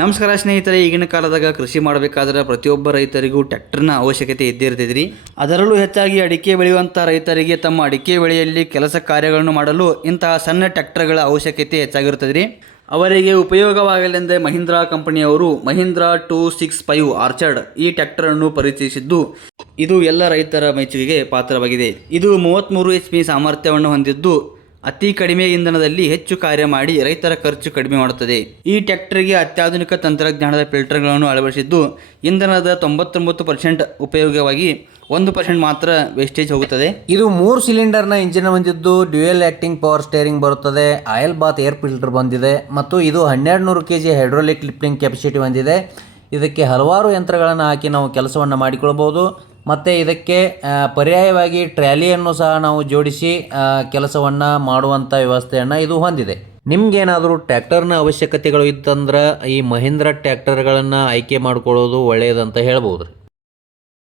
ನಮಸ್ಕಾರ ಸ್ನೇಹಿತರೆ, ಈಗಿನ ಕಾಲದಾಗ ಕೃಷಿ ಮಾಡಬೇಕಾದ್ರೆ ಪ್ರತಿಯೊಬ್ಬ ರೈತರಿಗೂ ಟ್ರ್ಯಾಕ್ಟರ್ನ ಅವಶ್ಯಕತೆ ಇದ್ದೇ ಇರ್ತೈತ್ರಿ. ಅದರಲ್ಲೂ ಹೆಚ್ಚಾಗಿ ಅಡಿಕೆ ಬೆಳೆಯುವಂಥ ರೈತರಿಗೆ ತಮ್ಮ ಅಡಿಕೆ ಬೆಳೆಯಲ್ಲಿ ಕೆಲಸ ಕಾರ್ಯಗಳನ್ನು ಮಾಡಲು ಇಂತಹ ಸಣ್ಣ ಟ್ರ್ಯಾಕ್ಟರ್ಗಳ ಅವಶ್ಯಕತೆ ಹೆಚ್ಚಾಗಿರುತ್ತದೆ ರೀ. ಅವರಿಗೆ ಉಪಯೋಗವಾಗಲೆಂದೇ ಮಹೀಂದ್ರಾ ಕಂಪನಿಯವರು ಮಹೀಂದ್ರಾ 265 ಆರ್ಚರ್ಡ್ ಈ ಟ್ರ್ಯಾಕ್ಟರನ್ನು ಪರಿಚಯಿಸಿದ್ದು, ಇದು ಎಲ್ಲ ರೈತರ ಮೆಚ್ಚುಗೆಗೆ ಪಾತ್ರವಾಗಿದೆ. ಇದು 33 HP ಸಾಮರ್ಥ್ಯವನ್ನು ಹೊಂದಿದ್ದು ಅತಿ ಕಡಿಮೆ ಇಂಧನದಲ್ಲಿ ಹೆಚ್ಚು ಕಾರ್ಯ ಮಾಡಿ ರೈತರ ಖರ್ಚು ಕಡಿಮೆ ಮಾಡುತ್ತದೆ. ಈ ಟ್ರ್ಯಾಕ್ಟರ್ಗೆ ಅತ್ಯಾಧುನಿಕ ತಂತ್ರಜ್ಞಾನದ ಫಿಲ್ಟರ್ಗಳನ್ನು ಅಳವಡಿಸಿದ್ದು ಇಂಧನದ 99% ಉಪಯೋಗವಾಗಿ 1% ಮಾತ್ರ ವೇಸ್ಟೇಜ್ ಹೋಗುತ್ತದೆ. ಇದು 3 ಸಿಲಿಂಡರ್ನ ಇಂಜಿನ್ ಹೊಂದಿದ್ದು ಡ್ಯುಯಲ್ ಆಕ್ಟಿಂಗ್ ಪವರ್ ಸ್ಟೇರಿಂಗ್ ಬರುತ್ತದೆ. ಆಯಿಲ್ ಬಾತ್ ಏರ್ ಫಿಲ್ಟರ್ ಬಂದಿದೆ ಮತ್ತು ಇದು 1200 kg ಹೈಡ್ರೋಲಿಕ್ ಲಿಫ್ಟಿಂಗ್ ಕೆಪಾಸಿಟಿ ಹೊಂದಿದೆ. ಇದಕ್ಕೆ ಹಲವಾರು ಯಂತ್ರಗಳನ್ನು ಹಾಕಿ ನಾವು ಕೆಲಸವನ್ನು ಮಾಡಿಕೊಳ್ಬೋದು ಮತ್ತು ಇದಕ್ಕೆ ಪರ್ಯಾಯವಾಗಿ ಟ್ರ್ಯಾಲಿಯನ್ನು ಸಹ ನಾವು ಜೋಡಿಸಿ ಕೆಲಸವನ್ನು ಮಾಡುವಂಥ ವ್ಯವಸ್ಥೆಯನ್ನು ಇದು ಹೊಂದಿದೆ. ನಿಮಗೇನಾದರೂ ಟ್ರ್ಯಾಕ್ಟರ್ನ ಅವಶ್ಯಕತೆಗಳು ಇತ್ತಂದ್ರೆ ಈ ಮಹೀಂದ್ರಾ ಟ್ರ್ಯಾಕ್ಟರ್ಗಳನ್ನು ಆಯ್ಕೆ ಮಾಡಿಕೊಳ್ಳೋದು ಒಳ್ಳೆಯದಂತ ಹೇಳ್ಬೋದು.